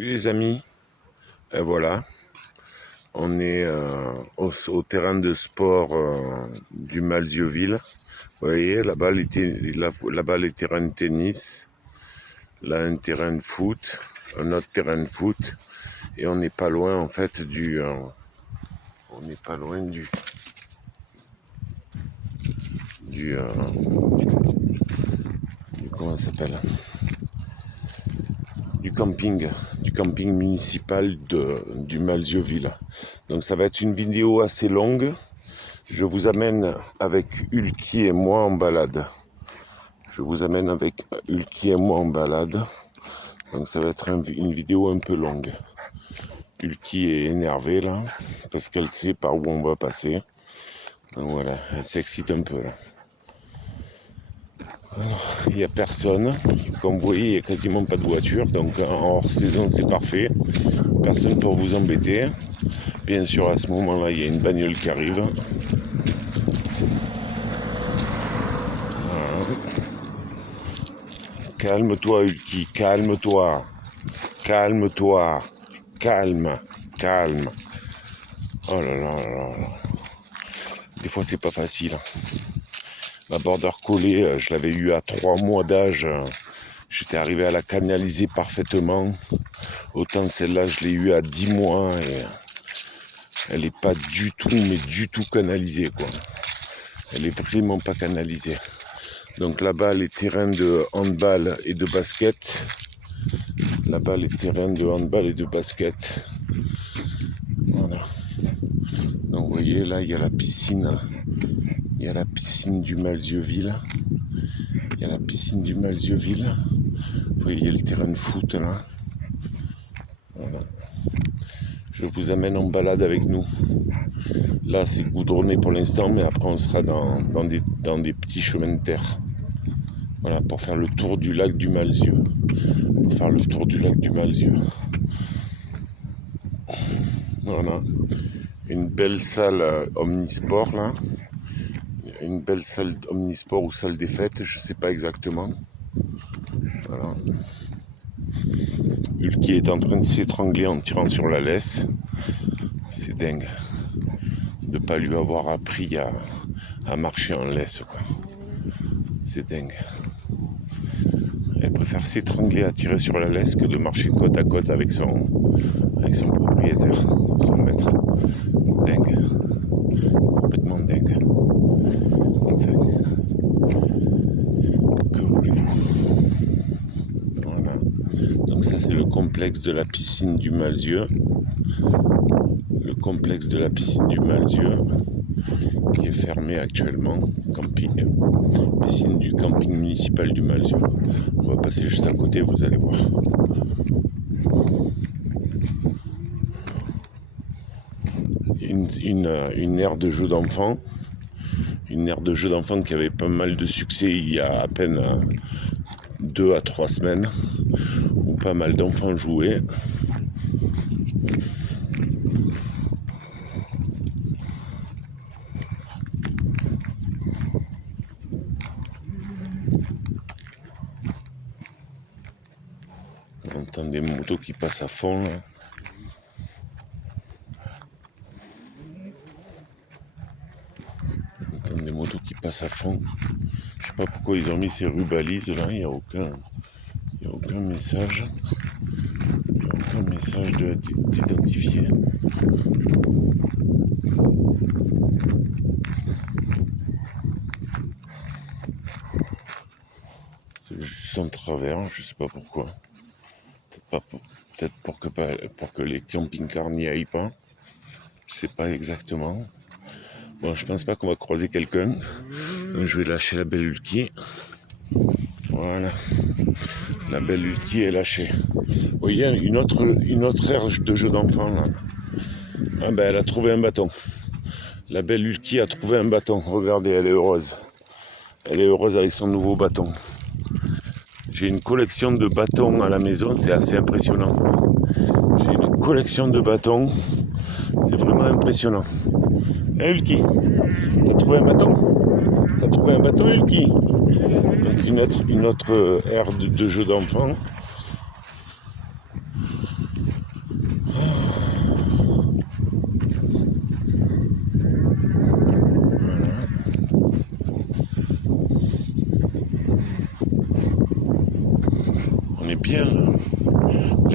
Les amis, et voilà, on est au terrain de sport du Malzieu-Ville. Vous voyez, là-bas les terrains de tennis, là un terrain de foot, un autre terrain de foot, et on n'est pas loin en fait on n'est pas loin comment ça s'appelle, du camping municipal du Malzieu-Ville. Donc ça va être une vidéo assez longue. Je vous amène avec Ulki et moi en balade. Donc ça va être une vidéo un peu longue. Ulki est énervée là, parce qu'elle sait par où on va passer. Donc voilà, elle s'excite un peu là. Il n'y a personne. Comme vous voyez, il n'y a quasiment pas de voiture. Donc en hors saison, c'est parfait. Personne pour vous embêter. Bien sûr, à ce moment-là, il y a une bagnole qui arrive. Voilà. Calme-toi, Ulki, calme-toi. Calme-toi. Calme. Oh là là là là. Des fois, c'est pas facile. La border collée, je l'avais eu à 3 mois d'âge. J'étais arrivé à la canaliser parfaitement. Autant celle-là, je l'ai eu à 10 mois et elle n'est pas du tout, mais du tout canalisée, quoi. Elle est vraiment pas canalisée. Donc là-bas, les terrains de handball et de basket. Voilà. Donc vous voyez, là, il y a la piscine. Il y a la piscine du Malzieu-Ville. Vous voyez le terrain de foot là. Voilà. Je vous amène en balade avec nous. Là, c'est goudronné pour l'instant, mais après, on sera dans des petits chemins de terre. Voilà, pour faire le tour du lac du Malzieu. Voilà. Une belle salle omnisport là. Une belle salle omnisport ou salle des fêtes, je sais pas exactement. Voilà. Ulki est en train de s'étrangler en tirant sur la laisse. C'est dingue de ne pas lui avoir appris à marcher en laisse, quoi. C'est dingue. Elle préfère s'étrangler à tirer sur la laisse que de marcher côte à côte avec son propriétaire, son maître. Dingue. Complètement dingue. Enfin, que voulez-vous? Voilà. Donc ça, c'est le complexe de la piscine du Malzieu. Qui est fermé actuellement. Piscine du camping municipal du Malzieu. On va passer juste à côté, vous allez voir. Une aire de jeu d'enfants. Une aire de jeu d'enfants qui avait pas mal de succès il y a à peine 2 à 3 semaines, où pas mal d'enfants jouaient. On entend des motos qui passent à fond là. Je sais pas pourquoi ils ont mis ces rubalises là, il n'y a aucun message. D'identifier. C'est juste en travers, je sais pas pourquoi. Peut-être pour que les camping-cars n'y aillent pas. Je sais pas exactement. Bon, je pense pas qu'on va croiser quelqu'un. Donc je vais lâcher la belle Ulki. Voilà. La belle Ulki est lâchée. Vous voyez, une autre aire de jeu d'enfant là. Ah ben elle a trouvé un bâton. La belle Ulki a trouvé un bâton. Regardez, elle est heureuse. Elle est heureuse avec son nouveau bâton. J'ai une collection de bâtons à la maison, c'est assez impressionnant. J'ai une collection de bâtons, c'est vraiment impressionnant. Hey Ulki, t'as trouvé un bâton? Ulki? Donc une autre aire de jeu d'enfant.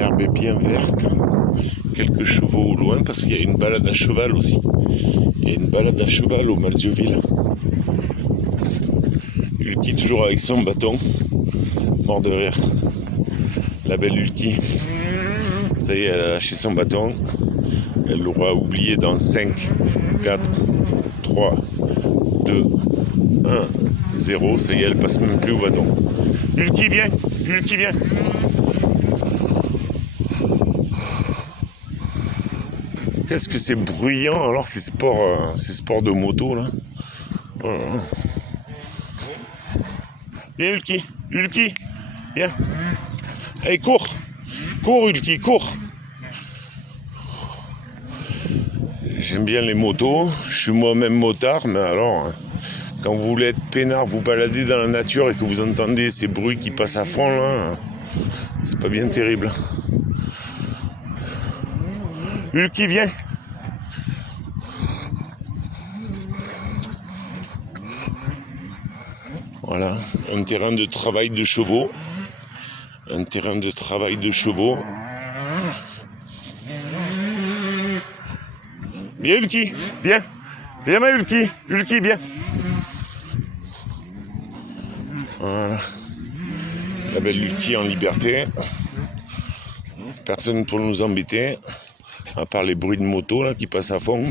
L'herbe est bien verte. Quelques chevaux au loin parce qu'il y a une balade à cheval aussi. Il y a une balade à cheval au Malzieville. Ulki toujours avec son bâton. Mort de rire. La belle Ulki. Ça y est, elle a lâché son bâton. Elle l'aura oublié dans 5, 4, 3, 2, 1, 0. Ça y est, elle passe même plus au bâton. Ulki, viens. Ulki, viens. Qu'est-ce que c'est bruyant alors ces sports de moto là. Viens Ulki, Ulki, viens. Allez cours, cours Ulki, cours. J'aime bien les motos, je suis moi-même motard, mais alors quand vous voulez être peinard, vous baladez dans la nature et que vous entendez ces bruits qui passent à fond là, c'est pas bien terrible. Ulki, viens. Voilà, un terrain de travail de chevaux. Un terrain de travail de chevaux. Viens Ulki, viens. Viens ma Ulki, Ulki, viens. Voilà. La belle Ulki en liberté. Personne pour nous embêter. À part les bruits de moto là qui passent à fond.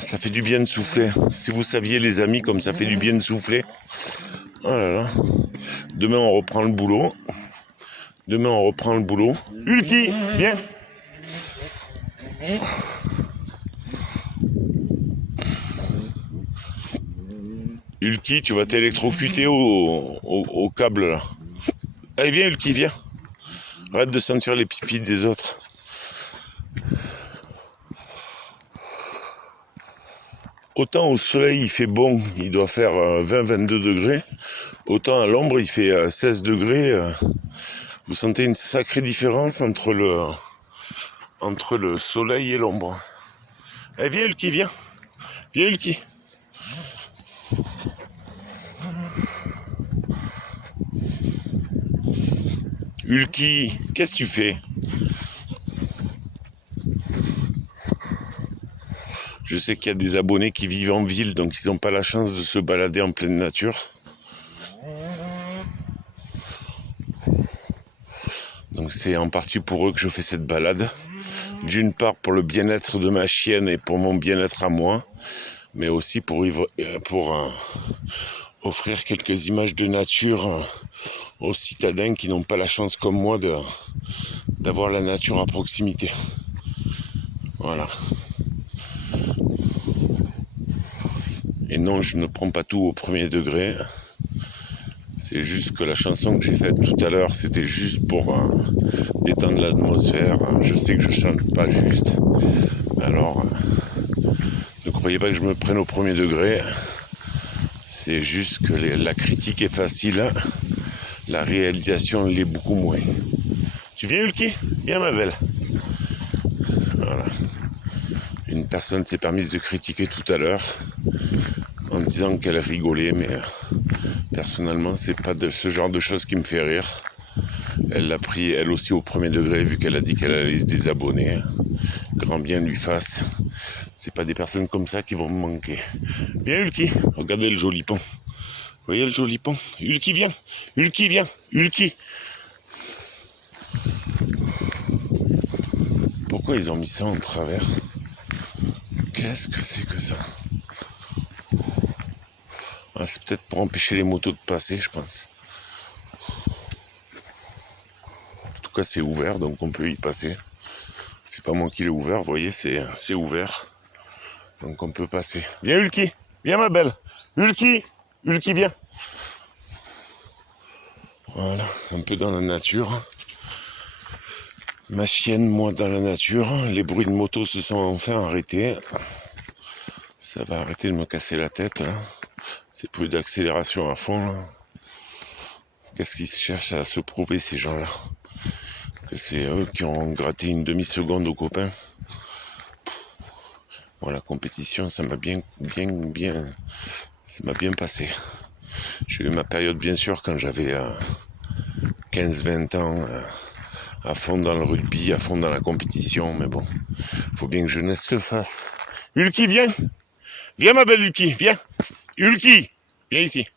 Ça fait du bien de souffler. Si vous saviez les amis comme ça fait du bien de souffler. Oh là là. Demain on reprend le boulot. Ulki, viens. Ulki, tu vas t'électrocuter au câble là. Allez viens Ulki, viens. Arrête de sentir les pipis des autres. Autant au soleil il fait bon, il doit faire 20-22 degrés, autant à l'ombre il fait 16 degrés. Vous sentez une sacrée différence entre le soleil et l'ombre. Allez viens Ulki, viens. Viens Ulki. Ulki, qu'est-ce que tu fais? Je sais qu'il y a des abonnés qui vivent en ville, donc ils n'ont pas la chance de se balader en pleine nature. Donc c'est en partie pour eux que je fais cette balade. D'une part pour le bien-être de ma chienne et pour mon bien-être à moi, mais aussi pour offrir quelques images de nature aux citadins qui n'ont pas la chance comme moi d'avoir la nature à proximité. Voilà. Et non, je ne prends pas tout au premier degré. C'est juste que la chanson que j'ai faite tout à l'heure, c'était juste pour détendre l'atmosphère. Je sais que je chante pas juste. Alors, ne croyez pas que je me prenne au premier degré. C'est juste que la critique est facile. La réalisation l'est beaucoup moins. Tu viens Ulki? Viens ma belle. Voilà. Une personne s'est permise de critiquer tout à l'heure en disant qu'elle rigolait, mais personnellement c'est pas de ce genre de choses qui me fait rire. Elle l'a pris elle aussi au premier degré vu qu'elle a dit qu'elle allait se désabonner. Grand bien lui fasse. C'est pas des personnes comme ça qui vont me manquer. Viens Ulki, regardez le joli pont. Vous voyez le joli pont? Ulki viens, Ulki viens, Ulki. Pourquoi ils ont mis ça en travers? Qu'est-ce que c'est que ça? Ah, c'est peut-être pour empêcher les motos de passer, je pense. En tout cas, c'est ouvert, donc on peut y passer. C'est pas moi qui l'ai ouvert, vous voyez, c'est ouvert. Donc on peut passer. Viens Ulki, viens ma belle. Ulki, Ulki viens. Voilà, un peu dans la nature. Ma chienne, moi, dans la nature. Les bruits de moto se sont enfin arrêtés. Ça va arrêter de me casser la tête, là. C'est plus d'accélération à fond, là. Qu'est-ce qu'ils cherchent à se prouver, ces gens-là? Que c'est eux qui ont gratté une demi-seconde aux copains. Bon, la compétition, ça m'a bien Ça m'a bien passé. J'ai eu ma période, bien sûr, quand j'avais 15-20 ans, à fond dans le rugby, à fond dans la compétition, mais bon, faut bien que jeunesse se fasse. Ulki, viens! Viens, ma belle Ulki, viens! Ulki! Viens ici.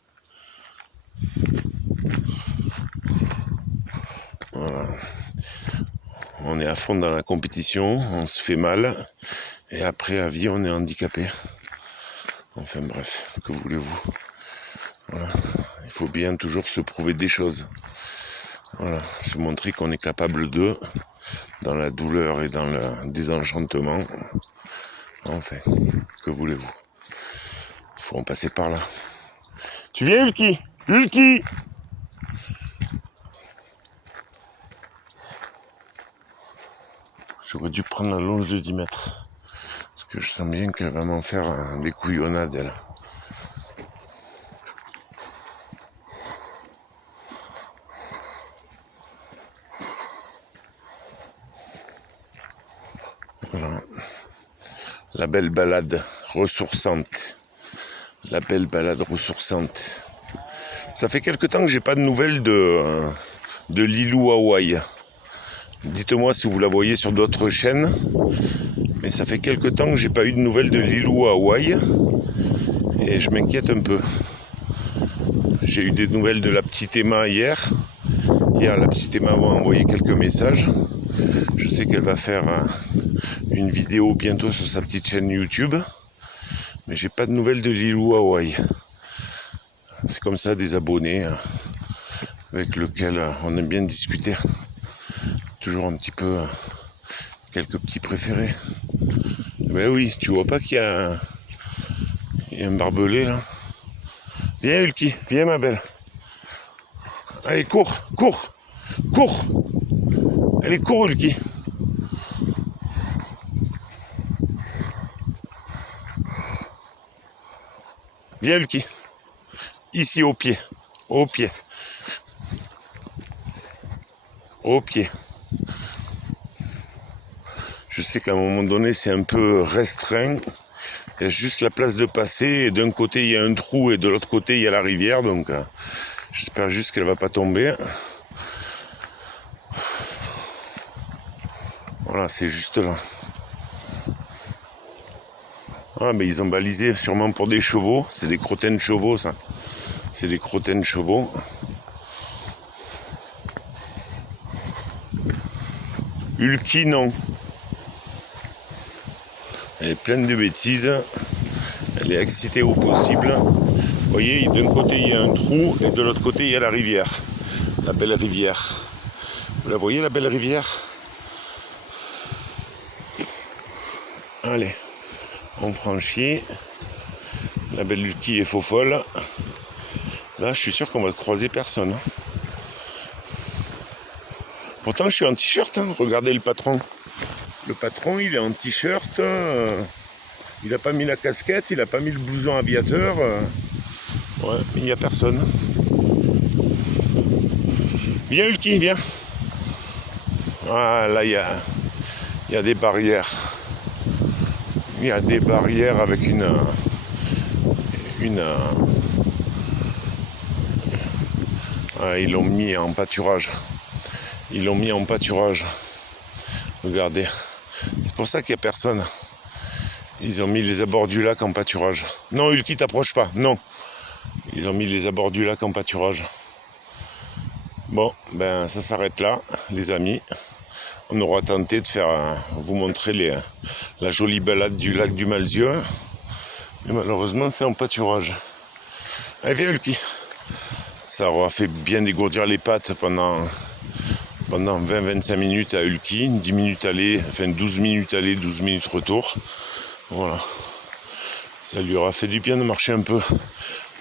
Voilà. On est à fond dans la compétition, on se fait mal, et après, à vie, on est handicapé. Enfin bref, que voulez-vous? Voilà. Il faut bien toujours se prouver des choses. Voilà, se montrer qu'on est capable d'eux, dans la douleur et dans le désenchantement. Enfin, que voulez-vous? Il faut en passer par là. Tu viens, Ulki? Ulki! J'aurais dû prendre la longe de 10 mètres. Parce que je sens bien qu'elle va m'en faire des couillonnades, elle. Voilà. La belle balade ressourçante. La belle balade ressourçante. Ça fait quelque temps que j'ai pas de nouvelles de Lilou Hawaï. Dites-moi si vous la voyez sur d'autres chaînes. Mais ça fait quelque temps que j'ai pas eu de nouvelles de Lilou Hawaï. Et je m'inquiète un peu. J'ai eu des nouvelles de la petite Emma hier. Hier, la petite Emma m'a envoyé quelques messages. Je sais qu'elle va faire une vidéo bientôt sur sa petite chaîne YouTube. Mais j'ai pas de nouvelles de Lilou Hawaï. C'est comme ça des abonnés avec lesquels on aime bien discuter. Toujours un petit peu quelques petits préférés. Mais oui, tu vois pas qu'il y a un barbelé là? Viens Ulki, viens ma belle. Allez, cours, cours, cours. Allez, cours Ulki. Viens Ulki. Ici au pied, au pied. Au pied. Je sais qu'à un moment donné c'est un peu restreint. Il y a juste la place de passer et d'un côté il y a un trou et de l'autre côté il y a la rivière, donc j'espère juste qu'elle va pas tomber. Voilà, c'est juste là. Ah mais ils ont balisé sûrement pour des chevaux, c'est des crottins de chevaux ça. C'est des crottins de chevaux. Ulki non. Elle est pleine de bêtises. Elle est excitée au possible. Vous voyez, d'un côté il y a un trou et de l'autre côté il y a la rivière. La belle rivière. Vous la voyez la belle rivière? Allez, on franchit. La belle Ulki est faux folle. Là, je suis sûr qu'on va croiser personne. Pourtant, je suis en t-shirt. Hein. Regardez le patron. Le patron, il est en t-shirt. Il n'a pas mis la casquette. Il n'a pas mis le blouson aviateur. Ouais, mais il n'y a personne. Viens, Ulki, viens. Ah, là, il y a des barrières. Il y a des barrières avec ils l'ont mis en pâturage. Ils l'ont mis en pâturage. Regardez. C'est pour ça qu'il n'y a personne. Ils ont mis les abords du lac en pâturage. Non, Ulki, t'approche pas. Non. Ils ont mis les abords du lac en pâturage. Bon, ben ça s'arrête là, les amis. On aura tenté de faire vous montrer la jolie balade du lac du Malzieu. Mais malheureusement, c'est en pâturage. Allez, viens, Ulki. Ça aura fait bien dégourdir les pattes pendant 20-25 minutes à Ulki, 10 minutes aller, enfin 12 minutes aller, 12 minutes retour. Voilà. Ça lui aura fait du bien de marcher un peu,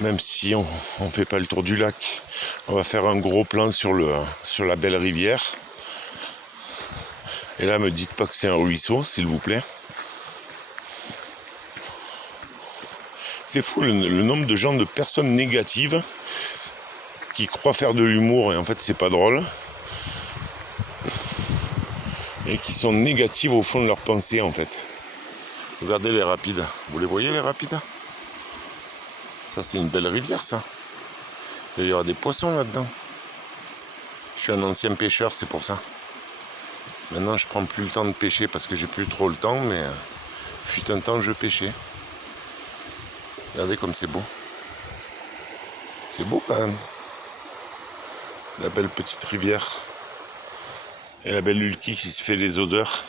même si on ne fait pas le tour du lac. On va faire un gros plan sur la belle rivière. Et là, me dites pas que c'est un ruisseau, s'il vous plaît. C'est fou le nombre de gens, de personnes négatives qui croient faire de l'humour et en fait c'est pas drôle. Et qui sont négatives au fond de leur pensée en fait. Regardez les rapides. Vous les voyez les rapides? Ça, c'est une belle rivière, ça. Il y aura des poissons là-dedans. Je suis un ancien pêcheur, c'est pour ça. Maintenant, je prends plus le temps de pêcher parce que j'ai plus trop le temps, mais fut un temps, je pêchais. Regardez comme c'est beau. C'est beau quand même. La belle petite rivière. Et la belle Ulki qui se fait les odeurs.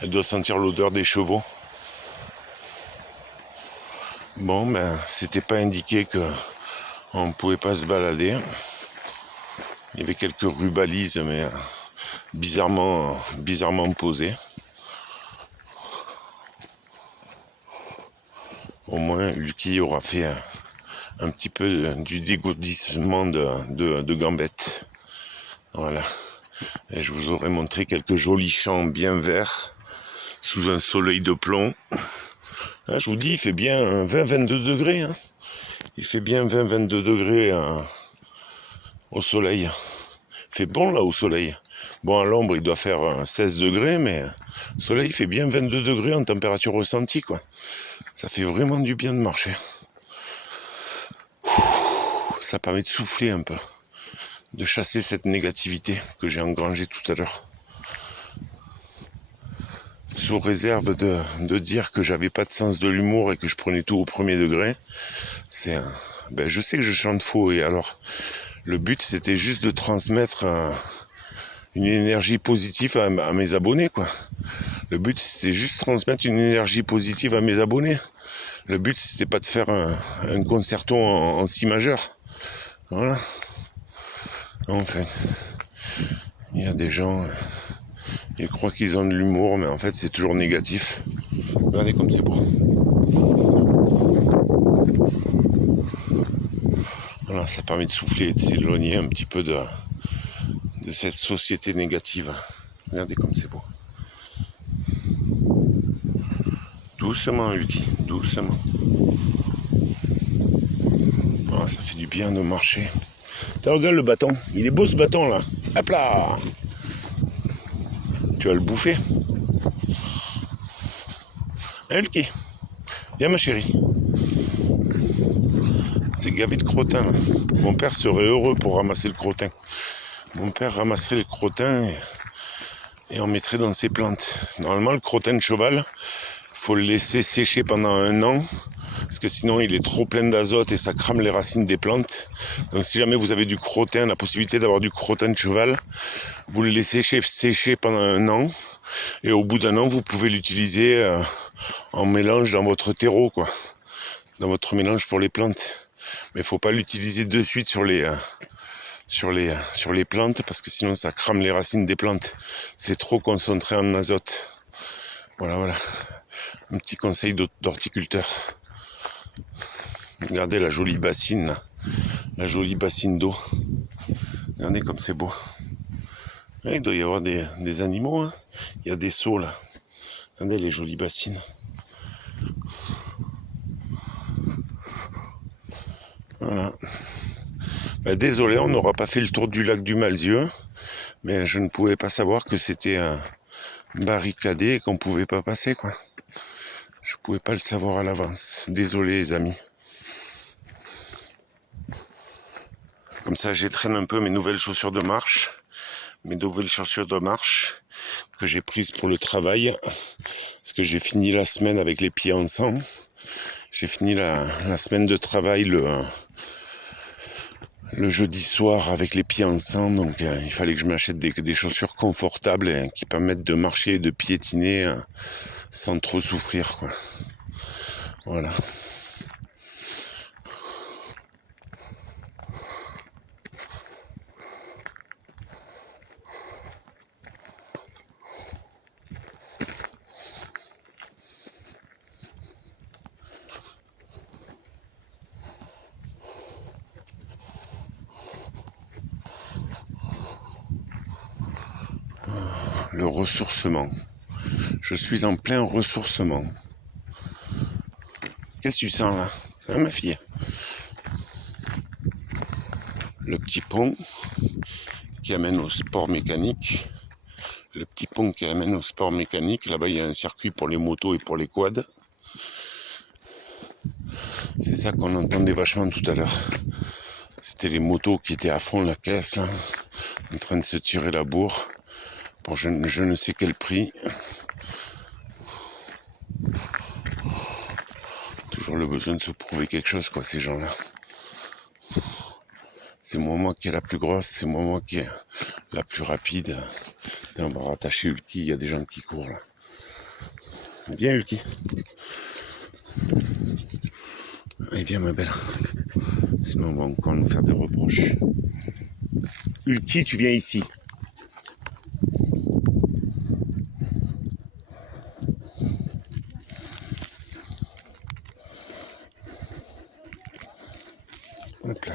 Elle doit sentir l'odeur des chevaux. Bon, ben, c'était pas indiqué qu'on ne pouvait pas se balader. Il y avait quelques rubalises, mais bizarrement posées. Au moins, Ulki aura fait un petit peu du dégourdissement de gambettes. Voilà. Et je vous aurais montré quelques jolis champs bien verts sous un soleil de plomb. Hein, je vous dis, il fait bien 20-22 degrés. Hein. Il fait bien 20-22 degrés au soleil. Il fait bon là au soleil. Bon, à l'ombre, il doit faire 16 degrés, mais au soleil, il fait bien 22 degrés en température ressentie, quoi. Ça fait vraiment du bien de marcher. Ça permet de souffler un peu, de chasser cette négativité que j'ai engrangée tout à l'heure. Sous réserve de dire que j'avais pas de sens de l'humour et que je prenais tout au premier degré, je sais que je chante faux, et alors le but c'était juste de transmettre une énergie positive à mes abonnés, quoi. Le but c'était juste de transmettre une énergie positive à mes abonnés. Le but c'était pas de faire un concerto en si majeur. Voilà. Enfin, il y a des gens, ils croient qu'ils ont de l'humour, mais en fait c'est toujours négatif. Regardez comme c'est beau. Voilà, ça permet de souffler et de s'éloigner un petit peu de cette société négative. Regardez comme c'est beau. Doucement, Lucky, doucement. Ah, ça fait du bien de marcher. Regarde le bâton, il est beau ce bâton là. Hop là. Tu vas le bouffer. Hein, Lucky, viens ma chérie. C'est gavé de crottin là. Mon père serait heureux pour ramasser le crottin. Mon père ramasserait le crottin et en mettrait dans ses plantes. Normalement, le crottin de cheval, faut le laisser sécher pendant 1 an, parce que sinon il est trop plein d'azote et ça crame les racines des plantes. Donc si jamais vous avez du crottin, la possibilité d'avoir du crottin de cheval, vous le laissez sécher pendant 1 an, et au bout d'1 an, vous pouvez l'utiliser en mélange dans votre terreau, quoi, dans votre mélange pour les plantes. Mais il ne faut pas l'utiliser de suite sur les plantes, parce que sinon ça crame les racines des plantes. C'est trop concentré en azote. Voilà. Un petit conseil d'horticulteur. Regardez la jolie bassine, là. La jolie bassine d'eau. Regardez comme c'est beau. Là, il doit y avoir des animaux. Hein. Il y a des seaux là. Regardez les jolies bassines. Voilà. Désolé, on n'aura pas fait le tour du lac du Malzieu, mais je ne pouvais pas savoir que c'était barricadé et qu'on ne pouvait pas passer, quoi. Je ne pouvais pas le savoir à l'avance. Désolé les amis. Comme ça, j'étraîne un peu mes nouvelles chaussures de marche. Que j'ai prises pour le travail. Parce que j'ai fini la semaine avec les pieds en sang. J'ai fini la semaine de travail le jeudi soir avec les pieds en sang. Donc il fallait que je m'achète des chaussures confortables et qui permettent de marcher et de piétiner sans trop souffrir, quoi. Voilà. Le ressourcement. Je suis en plein ressourcement. Qu'est-ce que tu sens là, hein, ma fille? Le petit pont qui amène au sport mécanique. Là-bas, il y a un circuit pour les motos et pour les quads. C'est ça qu'on entendait vachement tout à l'heure. C'était les motos qui étaient à fond la caisse, là, en train de se tirer la bourre pour je ne sais quel prix. Toujours le besoin de se prouver quelque chose, quoi, ces gens-là. C'est moi qui est la plus grosse, c'est moi qui est la plus rapide. On va rattacher Ulki, il y a des gens qui courent là. Viens Ulki. Allez, viens ma belle. Sinon on va encore nous faire des reproches. Ulki, tu viens ici. Hop là.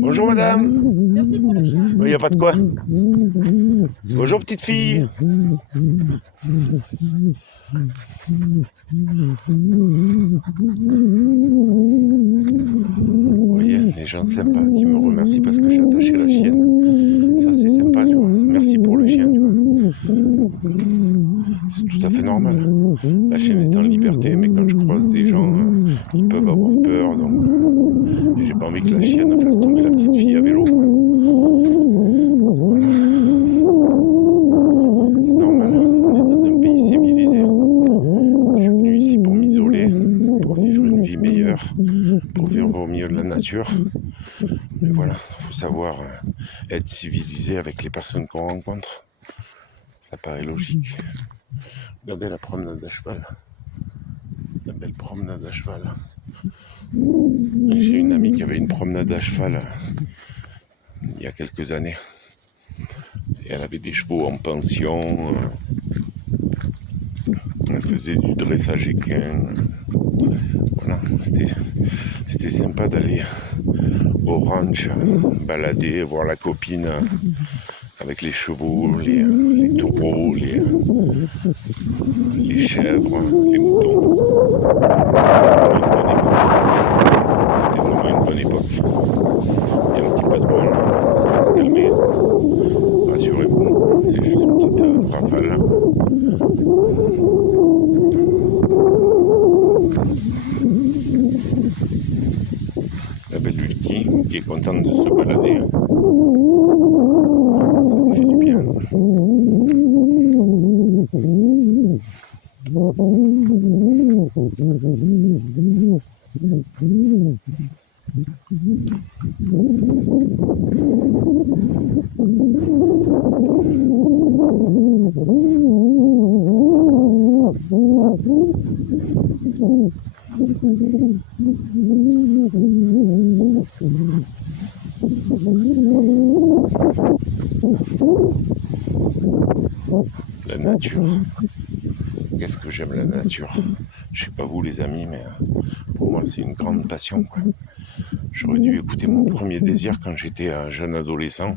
Bonjour madame. Merci pour le chien. Il n'y a pas de quoi. Bonjour petite fille. Vous voyez, les gens sympas qui me remercient parce que j'ai attaché la chienne. Ça c'est sympa, tu vois. Merci pour le chien, tu vois. C'est tout à fait normal. La chienne est en liberté, mais quand je croise des gens, ils peuvent avoir peur, donc j'ai pas envie que la chienne fasse tomber la petite fille à vélo. Voilà. C'est normal, on est dans un pays civilisé. Je suis venu ici pour m'isoler, pour vivre une vie meilleure, pour vivre au milieu de la nature. Mais voilà, il faut savoir être civilisé avec les personnes qu'on rencontre. Ça paraît logique. Regardez la promenade à cheval. La belle promenade à cheval. J'ai une amie qui avait une promenade à cheval il y a quelques années. Et elle avait des chevaux en pension. Elle faisait du dressage équin. Voilà, c'était sympa d'aller au ranch, balader, voir la copine avec les chevaux, les taureaux, les chèvres, les moutons. C'était vraiment une bonne époque. Il y a un petit pas de vent, ça va se calmer. Rassurez-vous, c'est juste une petite rafale. La belle Ulki qui est contente de se balader. Ça lui fait du bien. La nature. Qu'est-ce que j'aime la nature. Je sais pas vous les amis, mais pour moi c'est une grande passion, quoi. J'aurais dû écouter mon premier désir quand j'étais un jeune adolescent.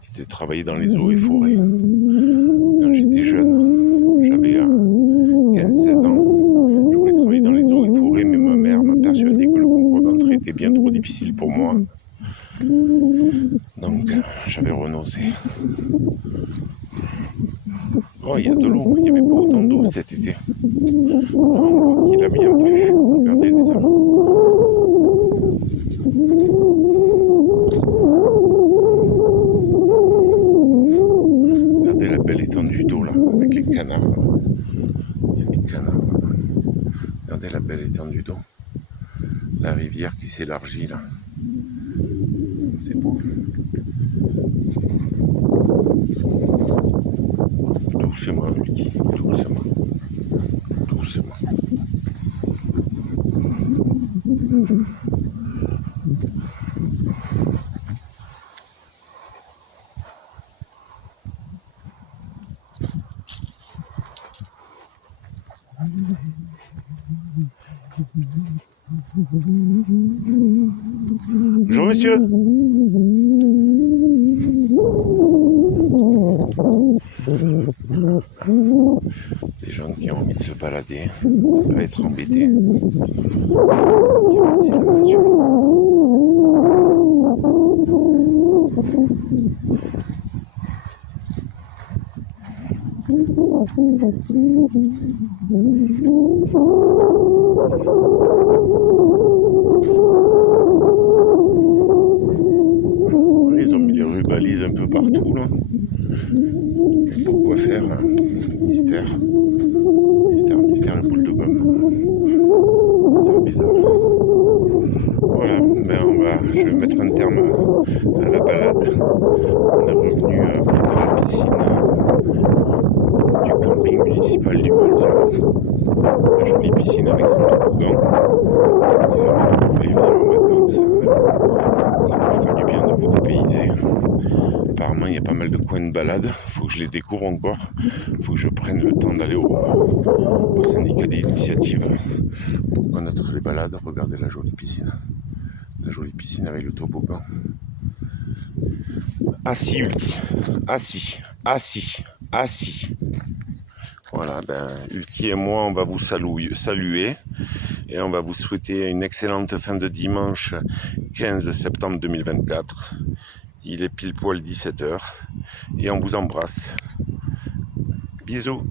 C'était travailler dans les eaux et forêts. Quand j'étais jeune, j'avais 15-16 ans. Je voulais travailler dans les eaux et forêts, mais ma mère m'a persuadé que le concours d'entrée était bien trop difficile pour moi. Donc j'avais renoncé. Oh, il y a de l'eau, il n'y avait pas autant d'eau cet été. On voit qu'il a bien plu. Regardez les amis. Regardez la belle étendue d'eau là, avec les canards. Il y a des canards là. Regardez la belle étendue d'eau. La rivière qui s'élargit là. C'est beau. Doucement, Ulki, doucement. Doucement. Bonjour monsieur. Des gens qui ont envie de se balader, à être embêtés. C'est la nature. Ils ont mis les rubalises un peu partout là. Pourquoi faire hein? Mystère. Mystère et boule de gomme. C'est bizarre. Voilà, je vais mettre un terme à la balade. On est revenu près de la piscine du camping municipal du Malzieu. La jolie piscine avec son toboggan. Si jamais vous voulez venir en vacances, ça vous fera du bien de vous dépayser. Apparemment, il y a pas mal de coins de balade. Il faut que je les découvre encore. Il faut que je prenne le temps d'aller au syndicat d'initiative pour connaître les balades. Regardez la jolie piscine. La jolie piscine avec le toboggan. Assis, Ulki. Assis. Voilà, Ulki et moi, on va vous saluer et on va vous souhaiter une excellente fin de dimanche 15 septembre 2024. Il est pile poil 17h et on vous embrasse. Bisous.